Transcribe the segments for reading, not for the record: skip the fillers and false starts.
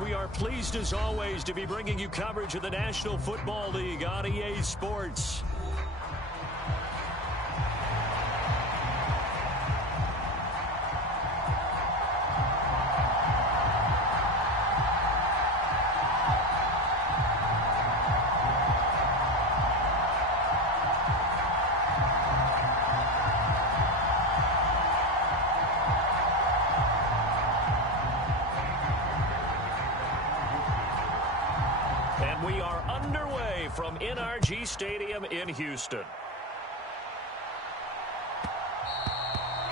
We are pleased as always to be bringing you coverage of the National Football League on EA Sports. And we are underway from NRG Stadium in Houston.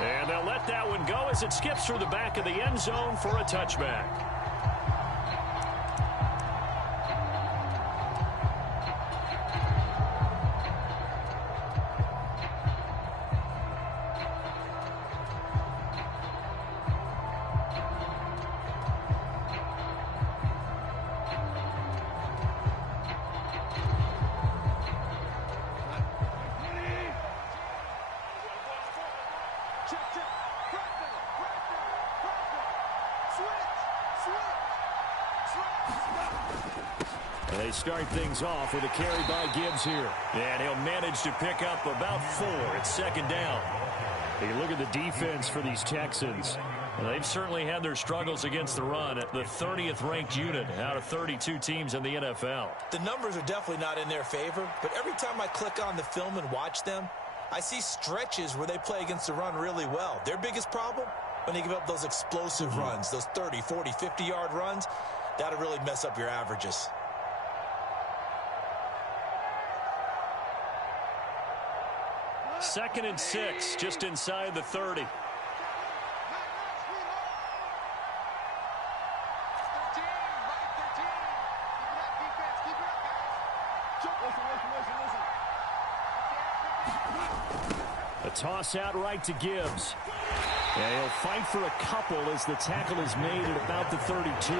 And they'll let that one go as it skips through the back of the end zone for a touchback. And they start things off with a carry by Gibbs here. And he'll manage to pick up about 4. It's second down. You look at the defense for these Texans. They've certainly had their struggles against the run at the 30th ranked unit out of 32 teams in the NFL. The numbers are definitely not in their favor, but every time I click on the film and watch them, I see stretches where they play against the run really well. Their biggest problem, when they give up those explosive runs, those 30, 40, 50-yard runs, that'll really mess up your averages. Second and 6, just inside the 30. A toss out right to Gibbs. And he'll fight for a couple as the tackle is made at about the 32.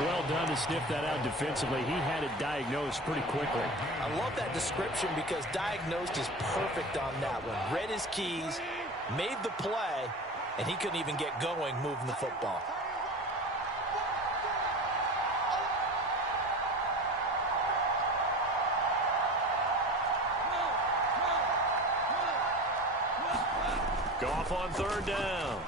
Well done to sniff that out defensively. He had it diagnosed pretty quickly. I love that description because diagnosed is perfect on that one. Read his keys, made the play, and he couldn't even get going moving the football. Goff on third down.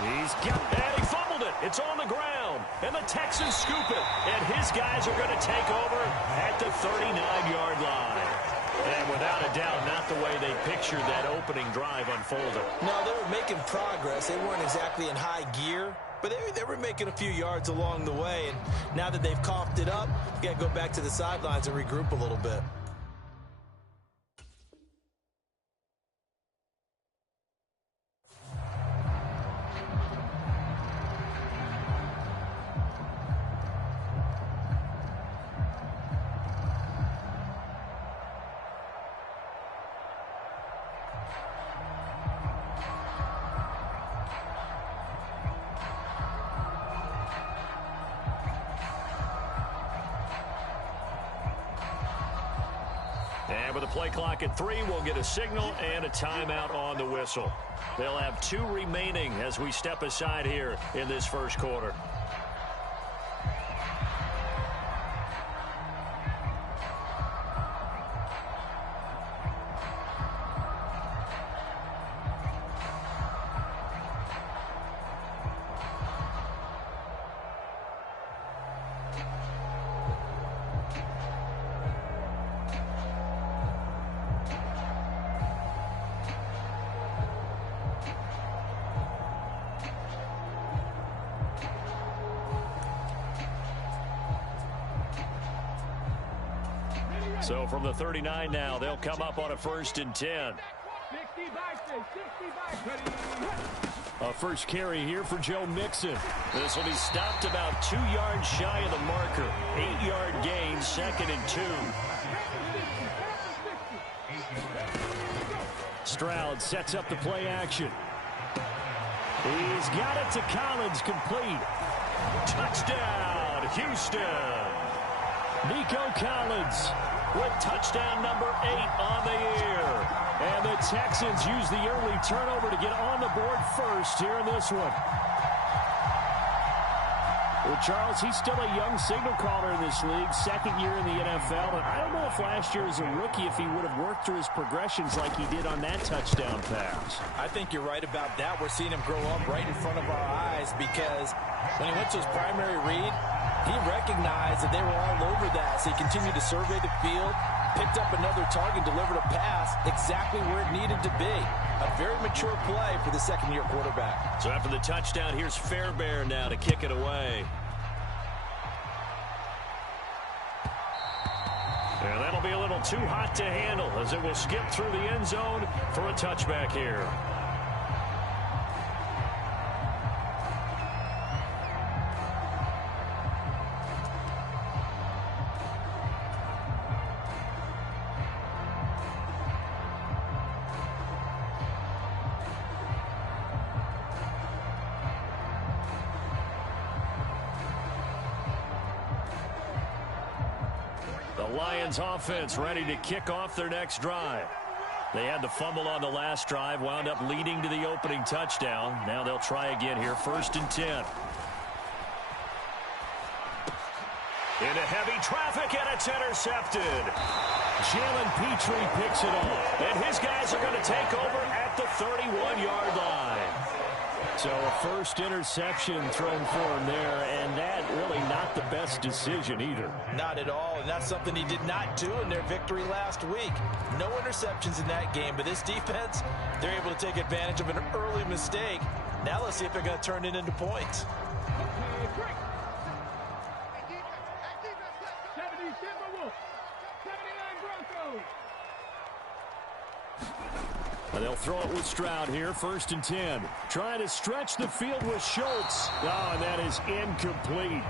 He's got that. He fumbled it. It's on the ground. And the Texans scoop it. And his guys are going to take over at the 39-yard line. And without a doubt, not the way they pictured that opening drive unfolded. No, they were making progress. They weren't exactly in high gear, but they were making a few yards along the way. And now that they've coughed it up, you got to go back to the sidelines and regroup a little bit. And with the play clock at 3, we'll get a signal and a timeout on the whistle. They'll have 2 remaining as we step aside here in this first quarter. So from the 39 now, they'll come up on a 1st and 10. A first carry here for Joe Mixon. This will be stopped about 2 yards shy of the marker. 8-yard gain, 2nd and 2. Stroud sets up the play action. He's got it to Collins, complete. Touchdown, Houston. Nico Collins with touchdown number 8 on the year. And the Texans use the early turnover to get on the board first here in this one. Charles, he's still a young signal caller in this league, second year in the NFL, and I don't know if last year as a rookie if he would have worked through his progressions like he did on that touchdown pass. I think you're right about that. We're seeing him grow up right in front of our eyes because when he went to his primary read, he recognized that they were all over that, so he continued to survey the field, picked up another target, delivered a pass exactly where it needed to be. A very mature play for the second-year quarterback. So after the touchdown, here's Fairbairn now to kick it away. And that'll be a little too hot to handle as it will skip through the end zone for a touchback here. Lions offense ready to kick off their next drive. They had the fumble on the last drive, wound up leading to the opening touchdown. Now they'll try again here, 1st and 10. Into heavy traffic, and it's intercepted. Jalen Petrie picks it off, and his guys are going to take over at the 31-yard line. So a first interception thrown for him there, and that really not the best decision either. Not at all, and that's something he did not do in their victory last week. No interceptions in that game, but this defense, they're able to take advantage of an early mistake. Now let's see if they're going to turn it into points. They'll throw it with Stroud here, 1st and 10. Trying to stretch the field with Schultz. Oh, and that is incomplete.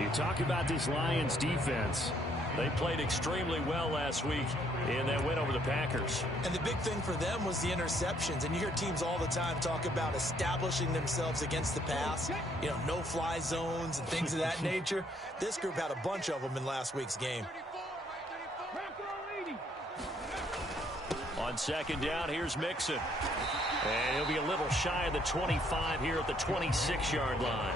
You talk about this Lions defense. They played extremely well last week in that win over the Packers. And the big thing for them was the interceptions. And you hear teams all the time talk about establishing themselves against the pass. You know, no-fly zones and things of that nature. This group had a bunch of them in last week's game. On 2nd down, here's Mixon. And he'll be a little shy of the 25 here at the 26-yard line.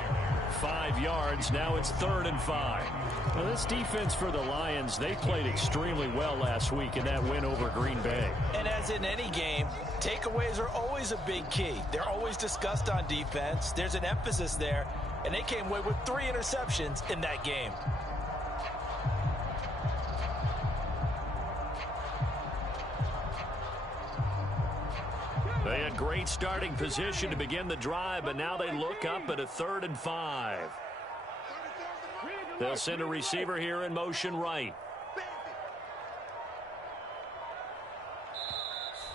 5 yards, now it's 3rd and 5. Now this defense for the Lions, they played extremely well last week in that win over Green Bay. And as in any game, takeaways are always a big key. They're always discussed on defense. There's an emphasis there, and they came away with 3 interceptions in that game. They had great starting position to begin the drive, but now they look up at a 3rd and 5. They'll send a receiver here in motion right.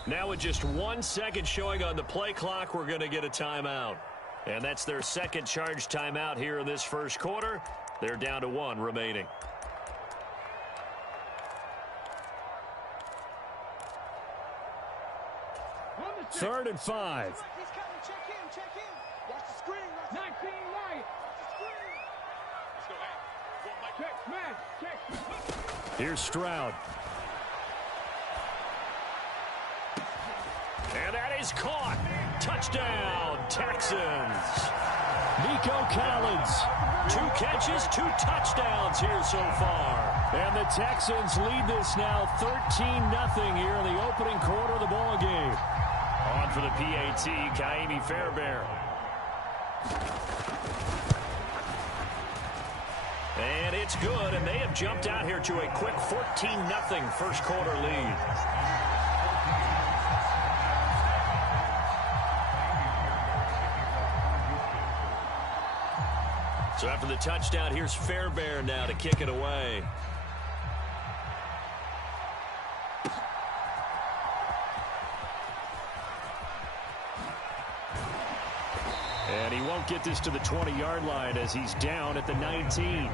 Now with just 1 second showing on the play clock, we're going to get a timeout. And that's their second charge timeout here in this first quarter. They're down to 1 remaining. Third and 5. Here's Stroud. And that is caught. Touchdown, Texans. Nico Collins. 2 catches, 2 touchdowns here so far. And the Texans lead this now 13-0 here in the opening quarter of the ball game. On for the PAT, Ka'imi Fairbairn. And it's good, and they have jumped out here to a quick 14-0 first quarter lead. So after the touchdown, here's Fairbairn now to kick it away. And he won't get this to the 20-yard line as he's down at the 19.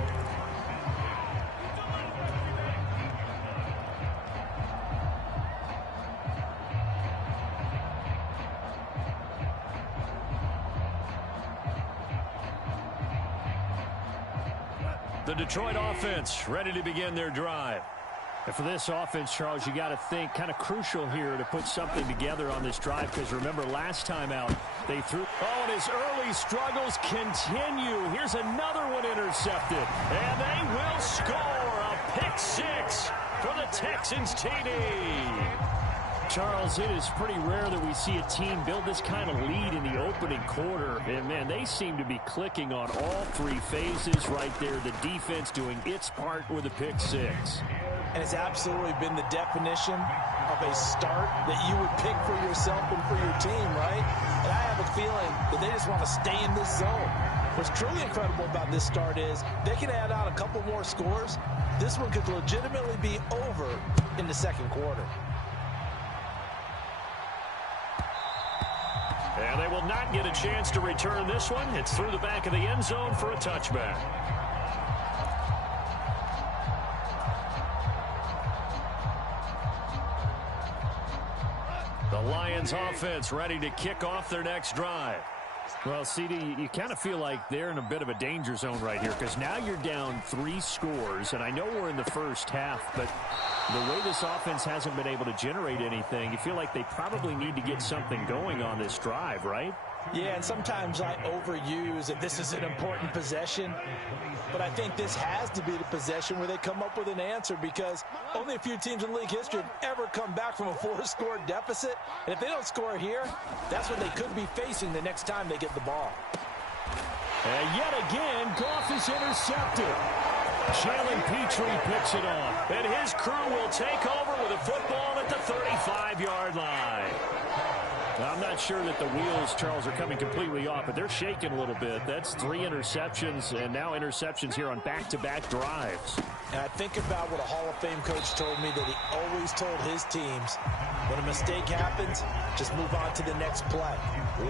The Detroit offense ready to begin their drive. And for this offense, Charles, you got to think kind of crucial here to put something together on this drive, because remember last time out they threw. Oh, and his early struggles continue. Here's another one intercepted, and they will score a pick six for the Texans TD. Charles, it is pretty rare that we see a team build this kind of lead in the opening quarter. And, man, they seem to be clicking on all three phases right there. The defense doing its part with a pick six. And it's absolutely been the definition of a start that you would pick for yourself and for your team, right? And I have a feeling that they just want to stay in this zone. What's truly incredible about this start is they can add on a couple more scores. This one could legitimately be over in the second quarter. And they will not get a chance to return this one. It's through the back of the end zone for a touchback. The Lions offense ready to kick off their next drive. Well, CD, you kind of feel like they're in a bit of a danger zone right here, because now you're down 3 scores, and I know we're in the first half, but the way this offense hasn't been able to generate anything, you feel like they probably need to get something going on this drive, right? Yeah, and sometimes I overuse that this is an important possession, but I think this has to be the possession where they come up with an answer, because only a few teams in league history have ever come back from a 4-score deficit, and if they don't score here, that's what they could be facing the next time they get the ball. And yet again, Goff is intercepted. Jalen Petrie picks it off, and his crew will take over with a football at the 35-yard line. Now, I'm not sure that the wheels, Charles, are coming completely off, but they're shaking a little bit. That's 3 interceptions, and now interceptions here on back-to-back drives. And I think about what a Hall of Fame coach told me that he always told his teams, when a mistake happens, just move on to the next play.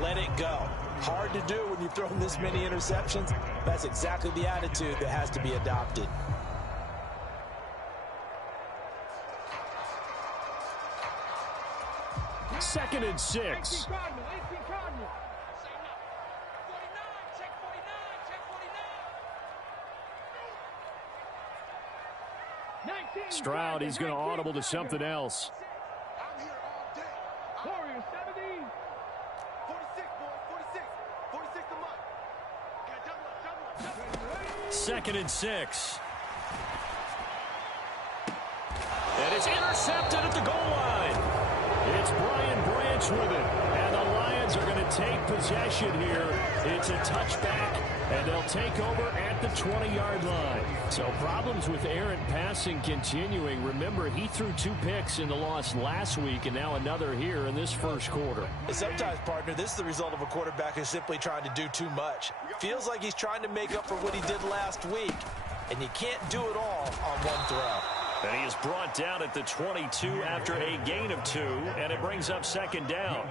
Let it go. Hard to do when you've thrown this many interceptions. That's exactly the attitude that has to be adopted. Second and 6. Stroud, he's going to audible to something else. Second and 6. And it's intercepted at the goal line. It's Brian Branch with it, and the Lions are going to take possession here. It's a touchback, and they'll take over at the 20-yard line. So problems with errant passing continuing. Remember, he threw 2 picks in the loss last week, and now another here in this first quarter. Sometimes, partner, this is the result of a quarterback who's simply trying to do too much. Feels like he's trying to make up for what he did last week, and you can't do it all on one throw. And he is brought down at the 22 after a gain of 2, and it brings up second down.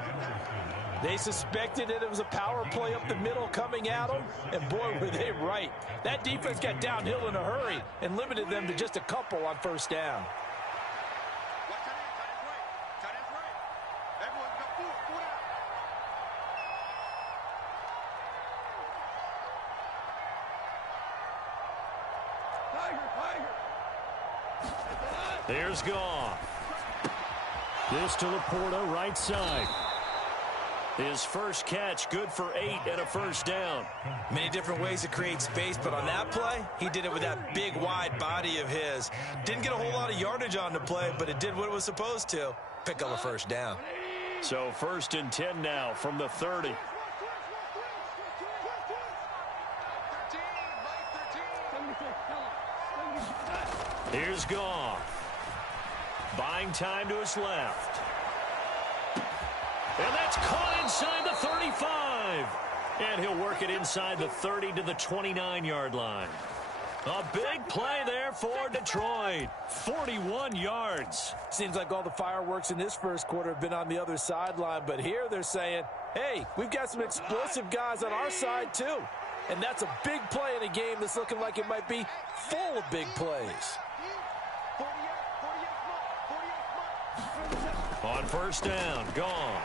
They suspected that it was a power play up the middle coming at them, and boy, were they right. That defense got downhill in a hurry and limited them to just a couple on first down. There's Goff. This to Laporta, right side. His first catch, good for 8 and a first down. Many different ways to create space, but on that play, he did it with that big, wide body of his. Didn't get a whole lot of yardage on the play, but it did what it was supposed to. Pick up a first down. So 1st and 10 now from the 30. Here's Goff. Buying time to his left. And that's caught inside the 35. And he'll work it inside the 30 to the 29-yard line. A big play there for Detroit. 41 yards. Seems like all the fireworks in this first quarter have been on the other sideline, but here they're saying, hey, we've got some explosive guys on our side too. And that's a big play in a game that's looking like it might be full of big plays. On first down, Goff.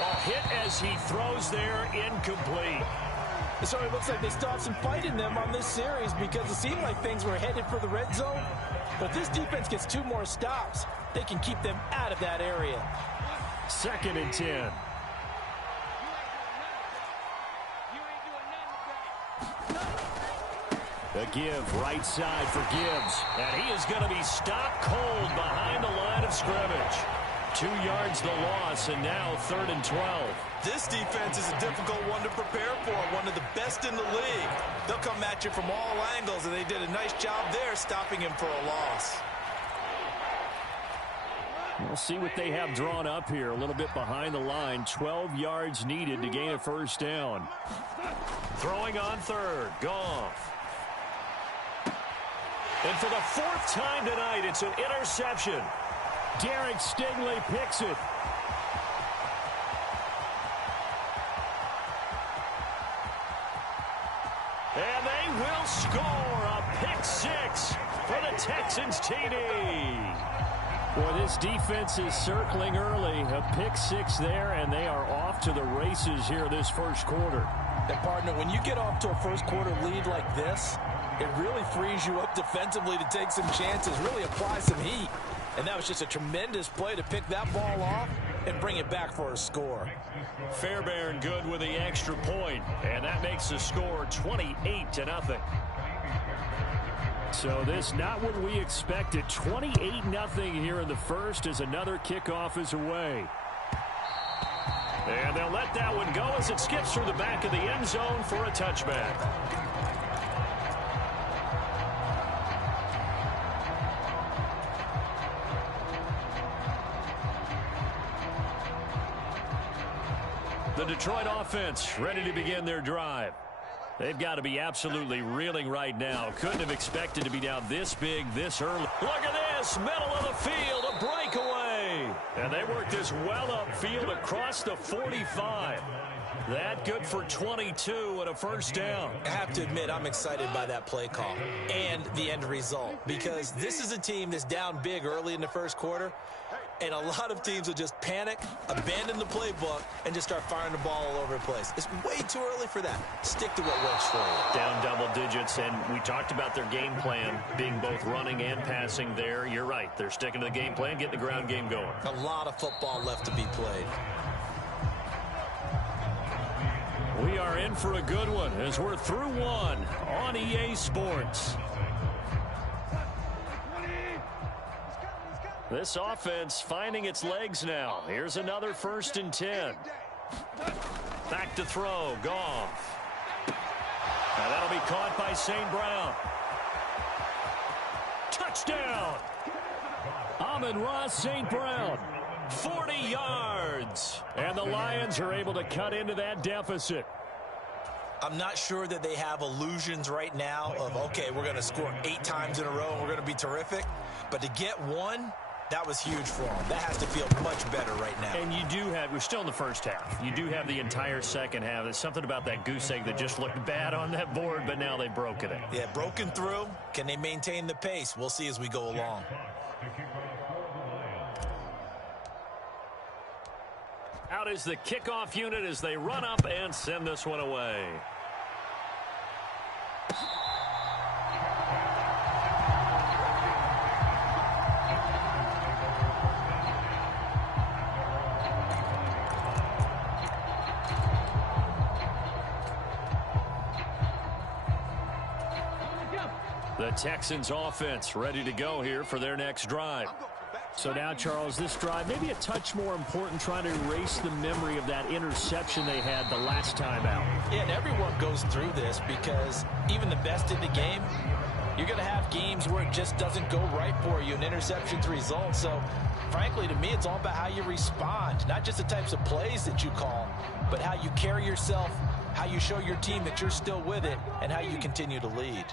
A hit as he throws there, incomplete. It certainly looks like they still have some fight in them on this series because it seemed like things were headed for the red zone. But if this defense gets 2 more stops, they can keep them out of that area. 2nd and 10. The give, right side for Gibbs. And he is going to be stopped cold behind the line of scrimmage. 2 yards the loss, and now 3rd and 12. This defense is a difficult one to prepare for, one of the best in the league. They'll come at you from all angles, and they did a nice job there stopping him for a loss. We'll see what they have drawn up here. A little bit behind the line. 12 yards needed to gain a 1st down. Throwing on 3rd. Goff. And for the 4th time tonight, it's an interception. Derek Stingley picks it. And they will score a pick 6 for the Texans TD. Boy, this defense is circling early. A pick 6 there, and they are off to the races here this 1st quarter. And, partner, when you get off to a 1st quarter lead like this, it really frees you up defensively to take some chances, really apply some heat. And that was just a tremendous play to pick that ball off and bring it back for a score. Fairbairn good with the extra point, and that makes the score 28-0. So this not what we expected. 28-0 here in the 1st as another kickoff is away. And they'll let that one go as it skips through the back of the end zone for a touchback. The Detroit offense ready to begin their drive. They've got to be absolutely reeling right now. Couldn't have expected to be down this big, this early. Look at this, middle of the field, a breakaway. And they work this well upfield across the 45. That good for 22 and a 1st down. I have to admit, I'm excited by that play call and the end result because this is a team that's down big early in the 1st quarter. And a lot of teams will just panic, abandon the playbook, and just start firing the ball all over the place. It's way too early for that. Stick to what works for you. Down double digits, and we talked about their game plan being both running and passing there. You're right. They're sticking to the game plan, getting the ground game going. A lot of football left to be played. We are in for a good one as we're through one on EA Sports. This offense finding its legs now. Here's another 1st and 10. Back to throw. Goff. Now that'll be caught by St. Brown. Touchdown. Amon-Ra St. Brown. 40 yards. And the Lions are able to cut into that deficit. I'm not sure that they have illusions right now of, okay, we're going to score 8 times in a row and we're going to be terrific. But to get one, that was huge for them. That has to feel much better right now. And you do have, we're still in the 1st half. You do have the entire 2nd half. There's something about that goose egg that just looked bad on that board, but now they've broken it. Yeah, broken through. Can they maintain the pace? We'll see as we go along. Out is the kickoff unit as they run up and send this one away. The Texans offense ready to go here for their next drive. So now, Charles, this drive maybe a touch more important, trying to erase the memory of that interception they had the last time out. Yeah, and everyone goes through this because even the best in the game, you're going to have games where it just doesn't go right for you, and interceptions result. So, frankly, to me, it's all about how you respond, not just the types of plays that you call, but how you carry yourself, how you show your team that you're still with it, and how you continue to lead.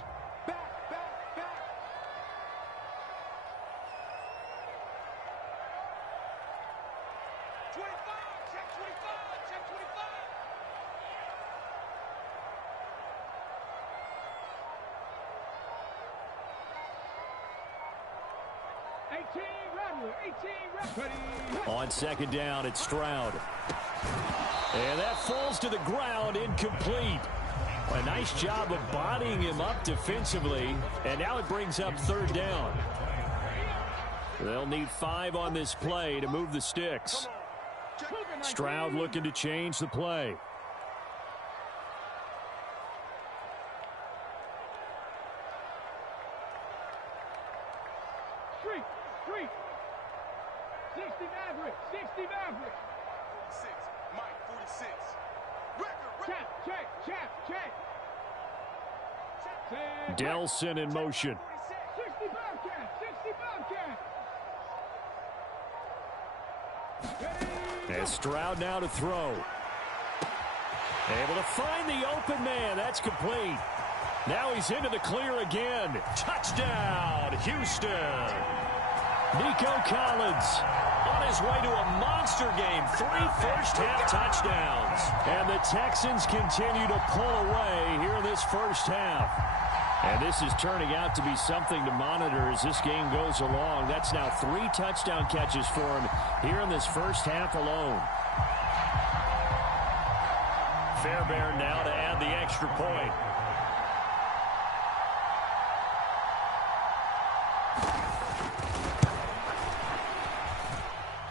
On 2nd down, it's Stroud. And that falls to the ground, incomplete. A nice job of bodying him up defensively, and now it brings up third down. They'll need 5 on this play to move the sticks. Stroud looking to change the play. Street. 60 Maverick. 60 Maverick. 46. Mike, 46. Check. Delson in motion. 60 Bobcat. 60 Bobcat. And Stroud now to throw. Able to find the open man. That's complete. Now he's into the clear again. Touchdown, Houston. Nico Collins on his way to a monster game. 3 first-half touchdowns. And the Texans continue to pull away here in this first half. And this is turning out to be something to monitor as this game goes along. That's now 3 touchdown catches for him here in this first half alone. Fairbairn now to add the extra point.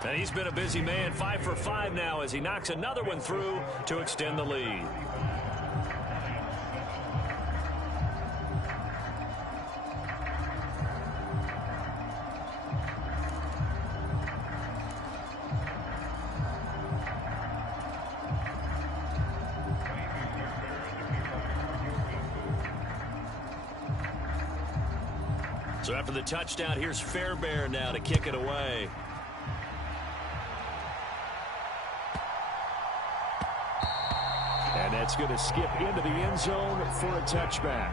And he's been a busy man, 5 for 5 now as he knocks another one through to extend the lead. So after the touchdown, here's Fairbairn now to kick it away. And that's going to skip into the end zone for a touchback.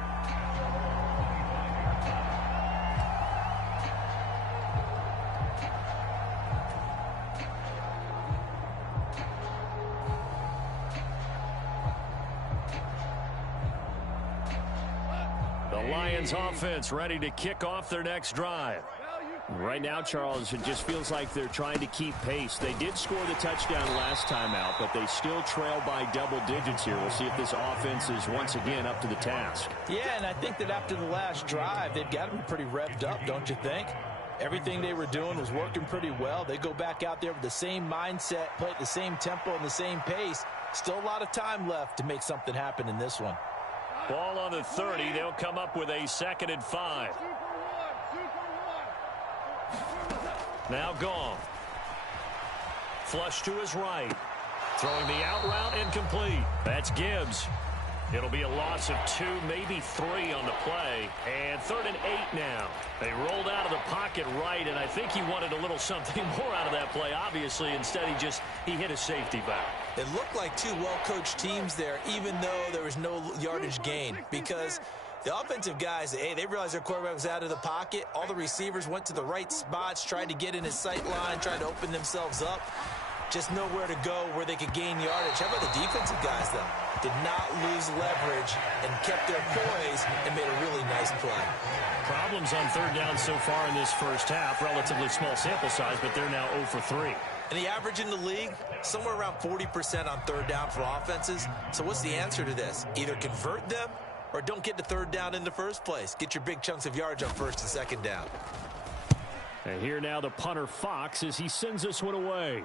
The Lions offense ready to kick off their next drive. Right now, Charles, it just feels like they're trying to keep pace. They did score the touchdown last time out, but they still trail by double digits here. We'll see if this offense is once again up to the task. Yeah, and I think that after the last drive, they've got to be pretty revved up, don't you think? Everything they were doing was working pretty well. They go back out there with the same mindset, play at the same tempo and the same pace. Still a lot of time left to make something happen in this one. Ball on the 30. They'll come up with a 2nd and 5. Now gone. Flush to his right. Throwing the out route incomplete. That's Gibbs. It'll be a loss of 2, maybe 3 on the play. And 3rd and 8 now. They rolled out of the pocket right, and I think he wanted a little something more out of that play, obviously. Instead, he hit a safety back. It looked like 2 well-coached teams there, even though there was no yardage gain, because the offensive guys, hey, they realized their quarterback was out of the pocket. All the receivers went to the right spots, tried to get in his sight line, tried to open themselves up. Just nowhere to go where they could gain yardage. How about the defensive guys, though? Did not lose leverage and kept their poise and made a really nice play. Problems on 3rd down so far in this first half. Relatively small sample size, but they're now 0 for 3. And the average in the league, somewhere around 40% on 3rd down for offenses. So what's the answer to this? Either convert them or don't get to 3rd down in the first place. Get your big chunks of yards on 1st and 2nd down. And here now the punter Fox as he sends this one away.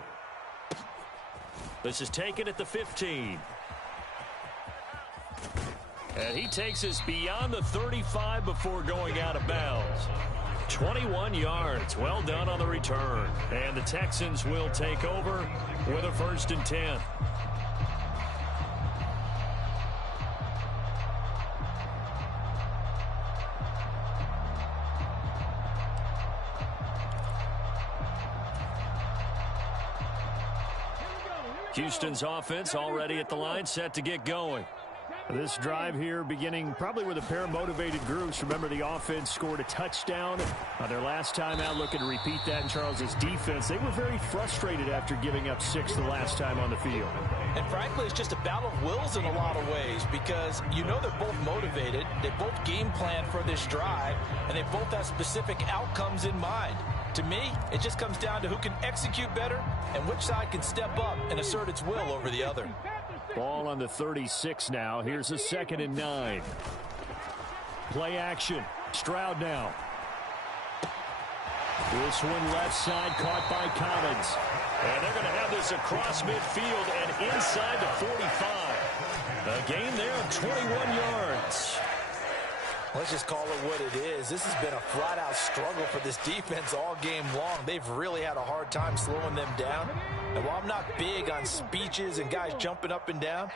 This is taken at the 15. And he takes us beyond the 35 before going out of bounds. 21 yards. Well done on the return. And the Texans will take over with a 1st and 10. Houston's offense already at the line, set to get going. This drive here beginning probably with a pair of motivated groups. Remember, the offense scored a touchdown on their last time out, looking to repeat that in Charles's defense. They were very frustrated after giving up 6 the last time on the field. And frankly, it's just a battle of wills in a lot of ways, because you know they're both motivated. They both game plan for this drive, and they both have specific outcomes in mind. To me, it just comes down to who can execute better and which side can step up and assert its will over the other. Ball on the 36 now. Here's a 2nd and 9. Play action. Stroud now. This one left side caught by Collins. And they're going to have this across midfield and inside the 45. A gain there of 21 yards. Let's just call it what it is. This has been a flat-out struggle for this defense all game long. They've really had a hard time slowing them down. And while I'm not big on speeches and guys jumping up and down,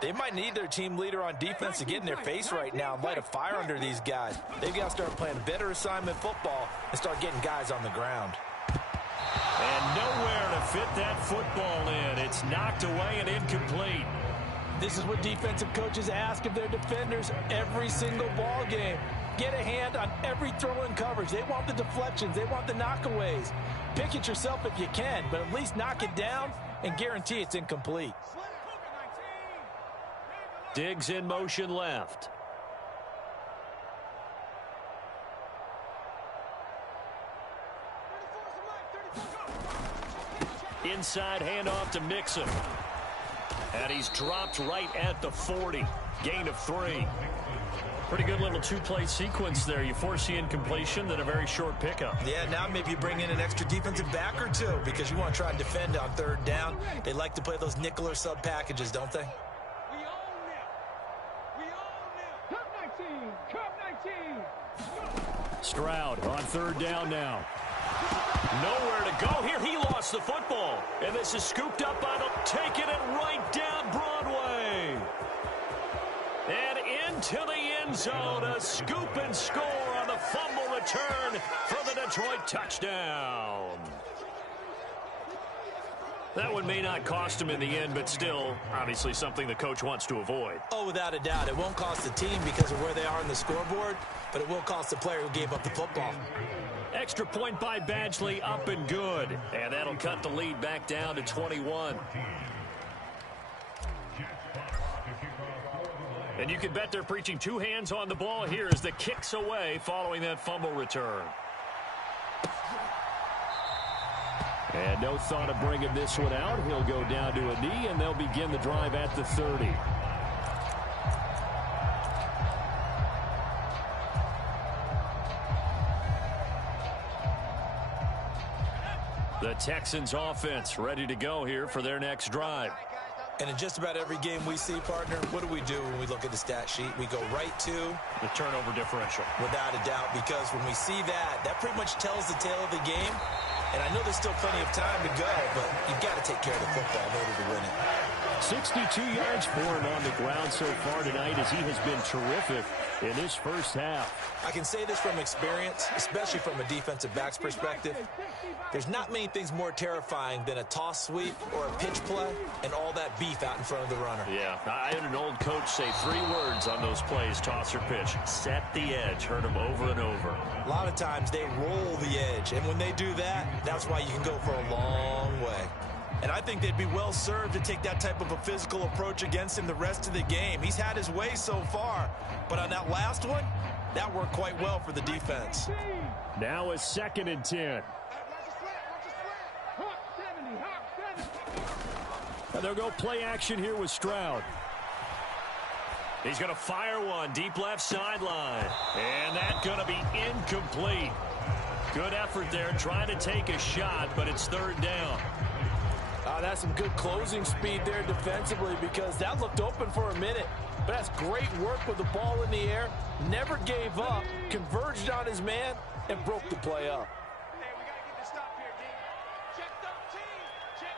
they might need their team leader on defense to get in their face right now and light a fire under these guys. They've got to start playing better assignment football and start getting guys on the ground. And nowhere to fit that football in. It's knocked away and incomplete. This is what defensive coaches ask of their defenders every single ball game. Get a hand on every throw in coverage. They want the deflections. They want the knockaways. Pick it yourself if you can, but at least knock it down and guarantee it's incomplete. Diggs in motion left. Inside handoff to Mixon. And he's dropped right at the 40. Gain of 3. Pretty good little two-play sequence there. You force the incompletion, then a very short pickup. Yeah, now maybe you bring in an extra defensive back or two because you want to try and defend on 3rd down. They like to play those nickel or sub packages, don't they? Stroud on 3rd down now. Nowhere to go here. He lost the football. And this is scooped up by the taking it right down Broadway. And into the end zone. A scoop and score on the fumble return for the Detroit touchdown. That one may not cost him in the end, but still, obviously something the coach wants to avoid. Oh, without a doubt. It won't cost the team because of where they are on the scoreboard, but it will cost the player who gave up the football. Extra point by Badgley, up and good. And that'll cut the lead back down to 21. And you can bet they're preaching 2 hands on the ball here as the kick's away following that fumble return. And no thought of bringing this one out. He'll go down to a knee, and they'll begin the drive at the 30. The Texans offense ready to go here for their next drive. And in just about every game we see, partner, what do we do when we look at the stat sheet? We go right to the turnover differential. Without a doubt, because when we see that, that pretty much tells the tale of the game. And I know there's still plenty of time to go, but you've got to take care of the football in order to win it. 62 yards for him on the ground so far tonight as he has been terrific in this first half. I can say this from experience, especially from a defensive back's perspective. There's not many things more terrifying than a toss sweep or a pitch play and all that beef out in front of the runner. Yeah, I had an old coach say 3 words on those plays, toss or pitch. Set the edge. Heard him over and over. A lot of times they roll the edge, and when they do that, that's why you can go for a long way. And I think they'd be well served to take that type of a physical approach against him the rest of the game. He's had his way so far, but on that last one, that worked quite well for the defense. Now a 2nd and 10. And they'll go play action here with Stroud. He's going to fire one deep left sideline. And that's going to be incomplete. Good effort there trying to take a shot, but it's 3rd down. That's some good closing speed there defensively because that looked open for a minute. But that's great work with the ball in the air. Never gave up, converged on his man, and broke the play up. Hey, we got to get the stop here, D. Check 13. Check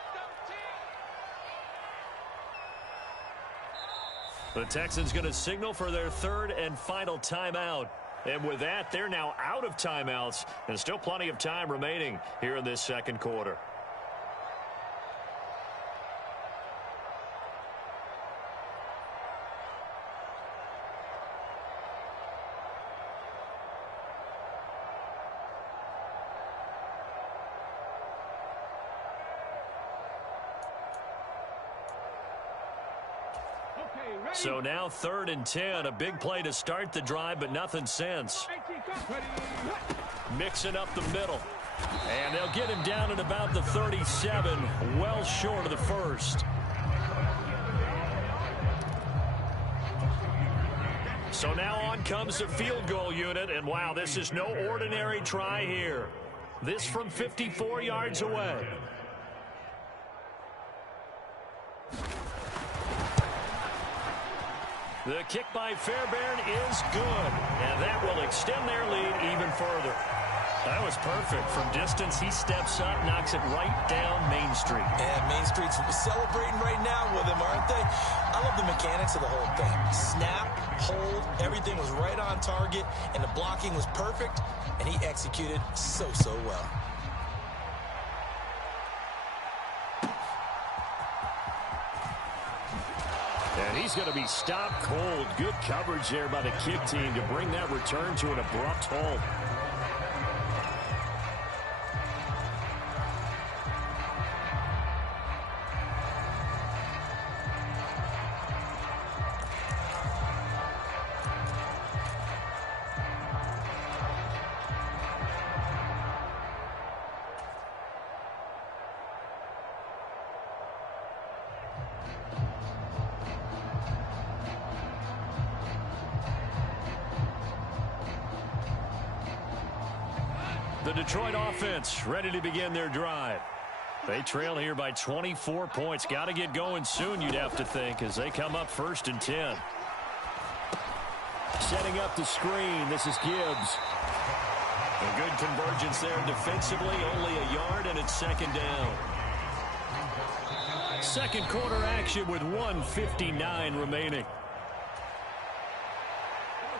13. The Texans going to signal for their 3rd and final timeout. And with that, they're now out of timeouts. And still plenty of time remaining here in this 2nd quarter. So now 3rd and 10, a big play to start the drive, but nothing since. Mixing up the middle. And they'll get him down at about the 37, well short of the 1st. So now on comes the field goal unit, and wow, this is no ordinary try here. This from 54 yards away. The kick by Fairbairn is good, and that will extend their lead even further. That was perfect. From distance, he steps up, knocks it right down Main Street. And Main Street's celebrating right now with him, aren't they? I love the mechanics of the whole thing. Snap, hold, everything was right on target, and the blocking was perfect, and he executed so well. And he's going to be stopped cold. Good coverage there by the kick team to bring that return to an abrupt halt. The Detroit offense ready to begin their drive. They trail here by 24 points. Got to get going soon, you'd have to think, as they come up 1st and 10. Setting up the screen. This is Gibbs. A good convergence there defensively. Only a yard, and it's 2nd down. Second quarter action with 1:59 remaining.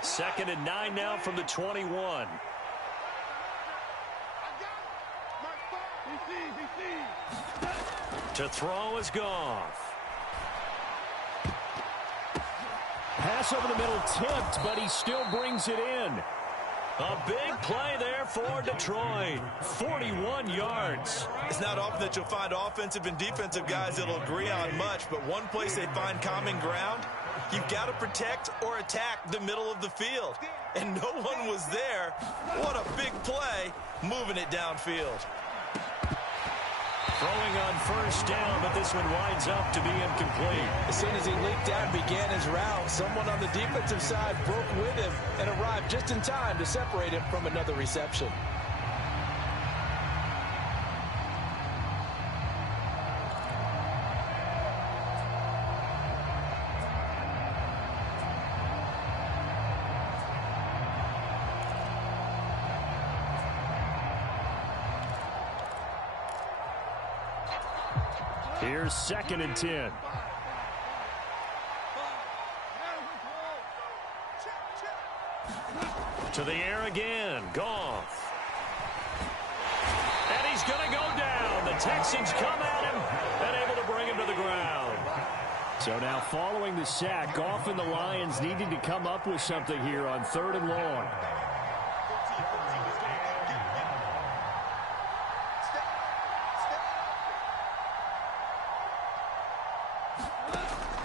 2nd and 9 now from the 21. To throw is Goff. Pass over the middle tipped, but he still brings it in. A big play there for Detroit. 41 yards. It's not often that you'll find offensive and defensive guys that'll agree on much, but one place they find common ground, you've got to protect or attack the middle of the field. And no one was there. What a big play, moving it downfield. Throwing on 1st down, but this one winds up to be incomplete. As soon as he leaped out and began his route, someone on the defensive side broke with him and arrived just in time to separate him from another reception. Here's 2nd and 10. To the air again. Goff. And he's going to go down. The Texans come at him and able to bring him to the ground. So now following the sack, Goff and the Lions needing to come up with something here on 3rd and long.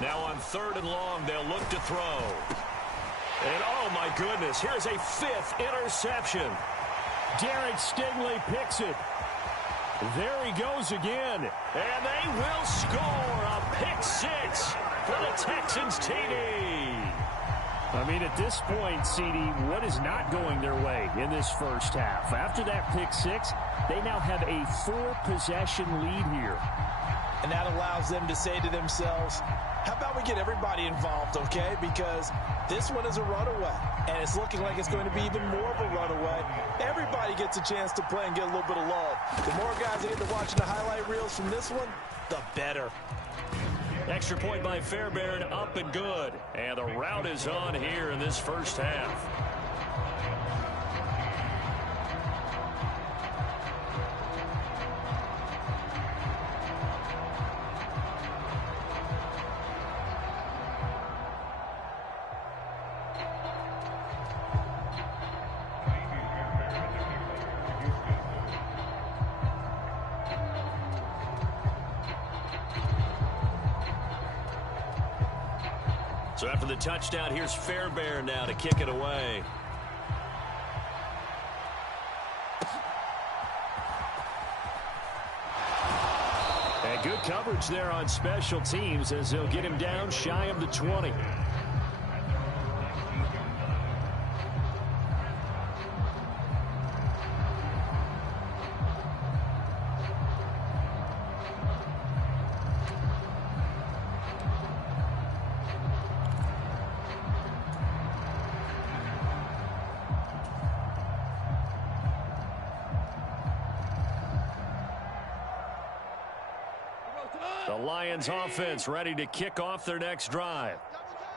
Now on 3rd and long, they'll look to throw. And oh my goodness, here's a 5th interception. Derek Stingley picks it. There he goes again. And they will score a pick 6 for the Texans TD. I mean, at this point, CD, what is not going their way in this first half? After that pick 6, they now have a 4-possession lead here. And that allows them to say to themselves, how about we get everybody involved, okay? Because this one is a runaway, and it's looking like it's going to be even more of a runaway. Everybody gets a chance to play and get a little bit of love. The more guys that get to watching the highlight reels from this one, the better. Extra point by Fairbairn, up and good. And the route is on here in this first half. So after the touchdown, here's Fairbairn now to kick it away. And good coverage there on special teams as they'll get him down shy of the 20. The Lions offense ready to kick off their next drive.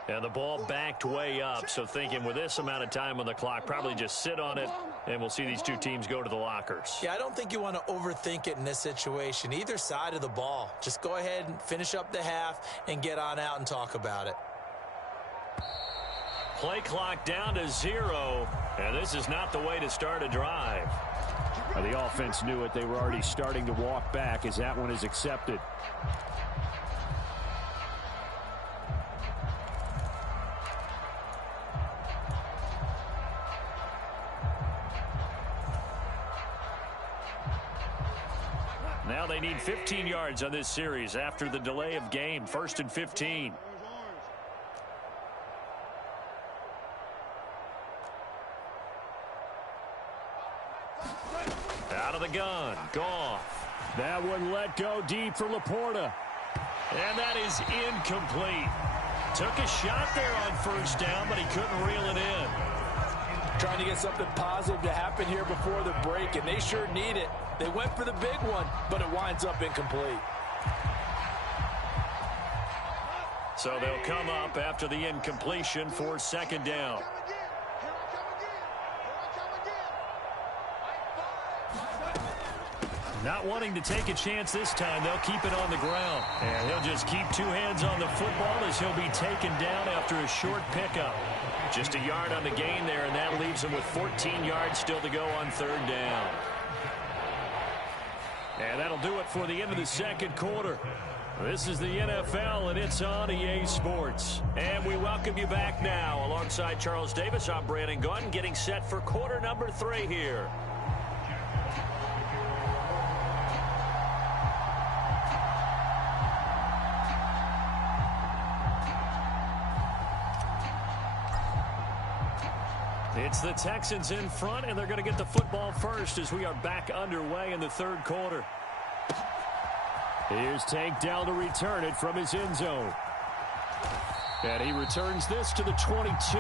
And the ball backed way up, so thinking with this amount of time on the clock, probably just sit on it, and we'll see these two teams go to the lockers. Yeah, I don't think you want to overthink it in this situation. Either side of the ball. Just go ahead and finish up the half and get on out and talk about it. Play clock down to 0, and this is not the way to start a drive. The offense knew it. They were already starting to walk back as that one is accepted. Now they need 15 yards on this series after the delay of game. 1st and 15. Out of the gun. Goff. That one let go deep for Laporta. And that is incomplete. Took a shot there on 1st down, but he couldn't reel it in. Trying to get something positive to happen here before the break, and they sure need it. They went for the big one, but it winds up incomplete. So they'll come up after the incompletion for 2nd down. Not wanting to take a chance this time, they'll keep it on the ground. And he'll just keep 2 hands on the football as he'll be taken down after a short pickup. Just a yard on the gain there, and that leaves him with 14 yards still to go on 3rd down. And that'll do it for the end of the 2nd quarter. This is the NFL, and it's on EA Sports. And we welcome you back now. Alongside Charles Davis, I'm Brandon Gaudin, getting set for quarter number 3 here. It's the Texans in front, and they're going to get the football first as we are back underway in the 3rd quarter. Here's Tank Dell to return it from his end zone. And he returns this to the 22.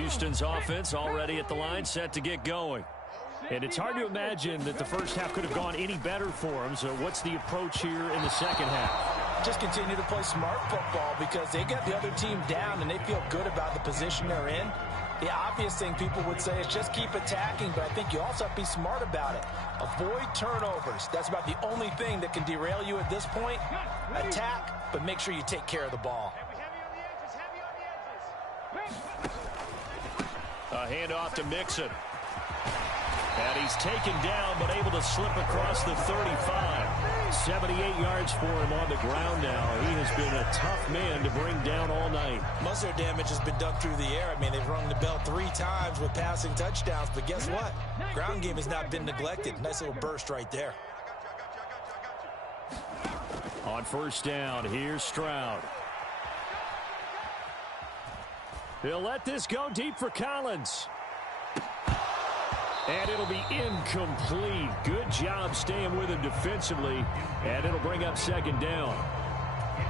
Houston's offense already at the line, set to get going. And it's hard to imagine that the first half could have gone any better for them. So what's the approach here in the 2nd half? Just continue to play smart football because they got the other team down and they feel good about the position they're in. The obvious thing people would say is just keep attacking, but I think you also have to be smart about it. Avoid turnovers. That's about the only thing that can derail you at this point. Attack, but make sure you take care of the ball. A handoff to Mixon. And he's taken down, but able to slip across the 35. 78 yards for him on the ground now. He has been a tough man to bring down all night. Most of their damage has been done through the air. I mean, they've rung the bell 3 times with passing touchdowns, but guess what? Ground game has not been neglected. Nice little burst right there. On 1st down, here's Stroud. He'll let this go deep for Collins. And it'll be incomplete. Good job staying with him defensively. And it'll bring up 2nd down.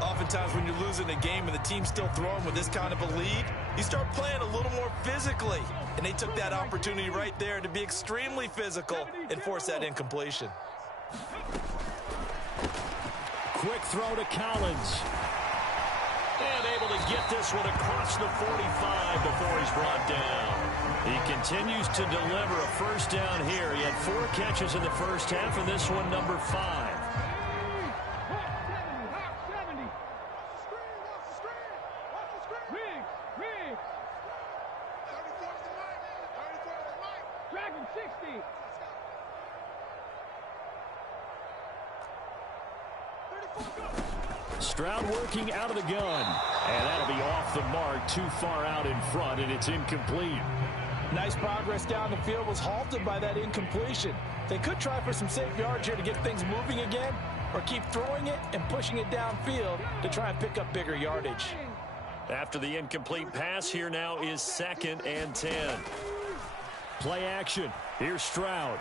Oftentimes when you're losing a game and the team's still throwing with this kind of a lead, you start playing a little more physically. And they took that opportunity right there to be extremely physical and force that incompletion. Quick throw to Collins. And able to get this one across the 45 before he's brought down. He continues to deliver a 1st down here. He had 4 catches in the 1st half, and this one number 5. Dragon 60. Stroud working out of the gun. And that'll be off the mark, too far out in front, and it's incomplete. Nice progress down the field was halted by that incompletion. They could try for some safe yards here to get things moving again, or keep throwing it and pushing it downfield to try and pick up bigger yardage. After the incomplete pass, here now is 2nd and 10. Play action. Here's Stroud.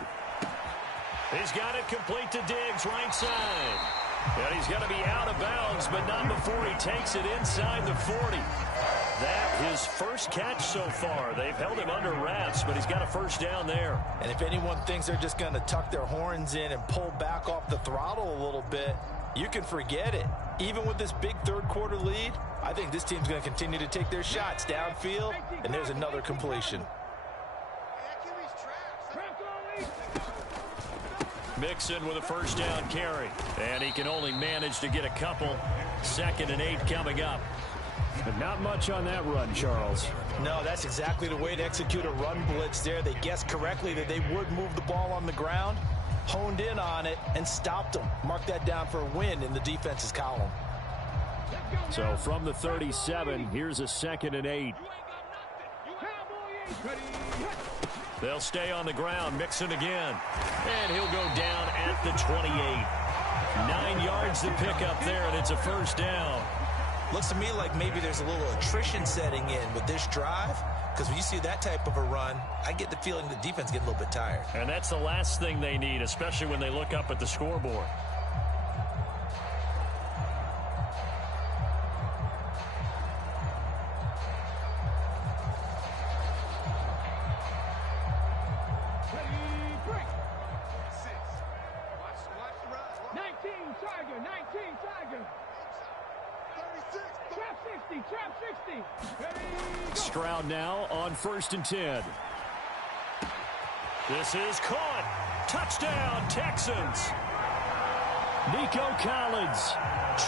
He's got it complete to Diggs, right side. And he's going to be out of bounds, but not before he takes it inside the 40. That his first catch so far. They've held him under wraps, but he's got a first down there. And if anyone thinks they're just going to tuck their horns in and pull back off the throttle a little bit, you can forget it. Even with this big third-quarter lead, I think this team's going to continue to take their shots downfield, and there's another completion. Mixon with a first down carry, and he can only manage to get a couple. 2nd and 8 coming up. But not much on that run, Charles. No, that's exactly the way to execute a run blitz there. They guessed correctly that they would move the ball on the ground, honed in on it, and stopped them. Mark that down for a win in the defense's column. So from the 37, here's a 2nd and 8. They'll stay on the ground. Mixon again. And he'll go down at the 28. 9 yards to pick up there, and it's a first down. Looks to me like maybe there's a little attrition setting in with this drive, because when you see that type of a run, I get the feeling the defense getting a little bit tired. And that's the last thing they need, especially when they look up at the scoreboard. Stroud now on 1st and 10. This is caught. Touchdown, Texans. Nico Collins,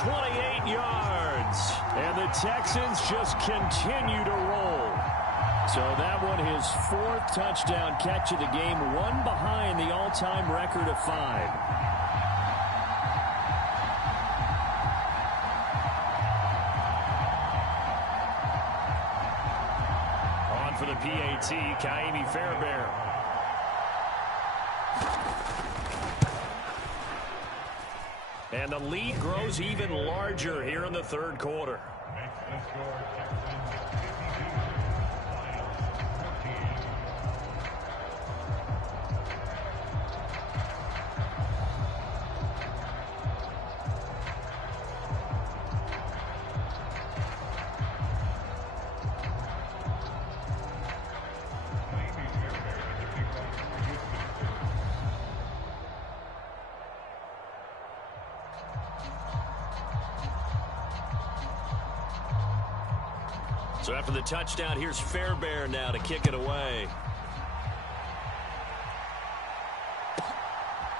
28 yards. And the Texans just continue to roll. So that one, his 4th touchdown catch of the game, one behind the all-time record of 5. For the PAT, Ka'imi Fairbairn. And the lead grows even larger here in the 3rd quarter. So after the touchdown, here's Fairbairn now to kick it away.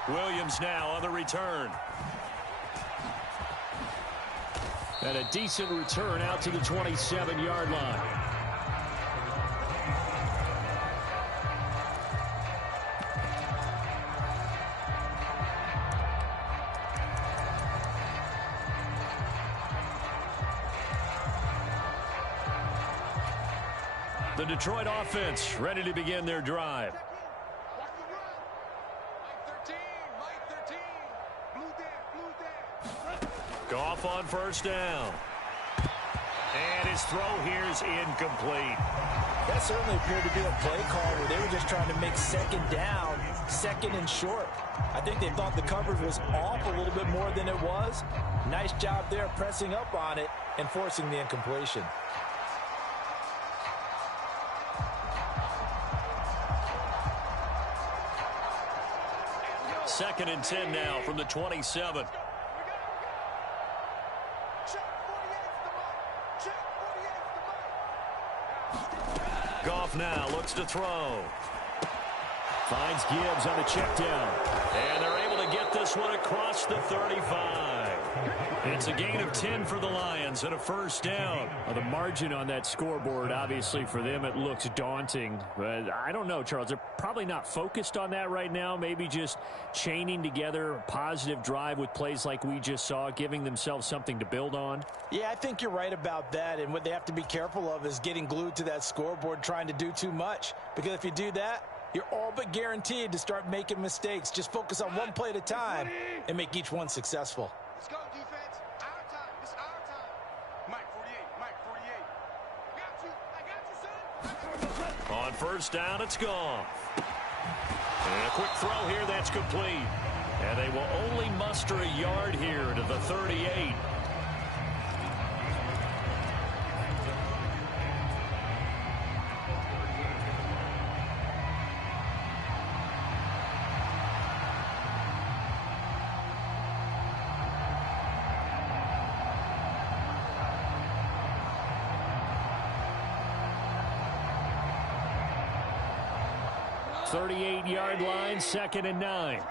Williams now on the return. And a decent return out to the 27-yard line. The Detroit offense ready to begin their drive. Goff on first down. And his throw here is incomplete. That certainly appeared to be a play call where they were just trying to make 2nd down, 2nd and short. I think they thought the coverage was off a little bit more than it was. Nice job there pressing up on it and forcing the incompletion. 2nd and 10 now from the 27. Goff now looks to throw. Finds Gibbs on the check down. And they're able to get this one across the 35. It's a gain of 10 for the Lions and a first down. Well, the margin on that scoreboard, obviously for them, it looks daunting. But I don't know, Charles. They're probably not focused on that right now. Maybe just chaining together a positive drive with plays like we just saw, giving themselves something to build on. Yeah, I think you're right about that. And what they have to be careful of is getting glued to that scoreboard, trying to do too much. Because if you do that, you're all but guaranteed to start making mistakes. Just focus on one play at a time and make each one successful. Let's go, defense. Our time. It's our time. Mike 48. Got you. I got you, son. On first down, it's gone. And a quick throw here, that's complete. And they will only muster a yard here to the 38. 38-yard line, 2nd and 9.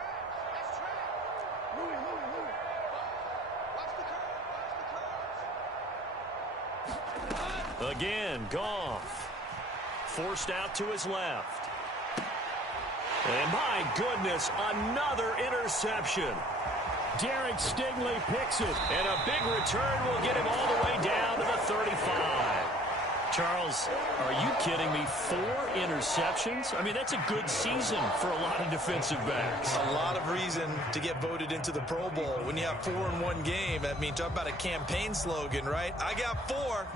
Again, Goff. Forced out to his left. And my goodness, another interception. Derek Stingley picks it. And a big return will get him all the way down to the 35. Charles, are you kidding me? 4 interceptions? I mean, that's a good season for a lot of defensive backs. A lot of reason to get voted into the Pro Bowl. When you have 4 in one game, that means talk about a campaign slogan, right? I got 4.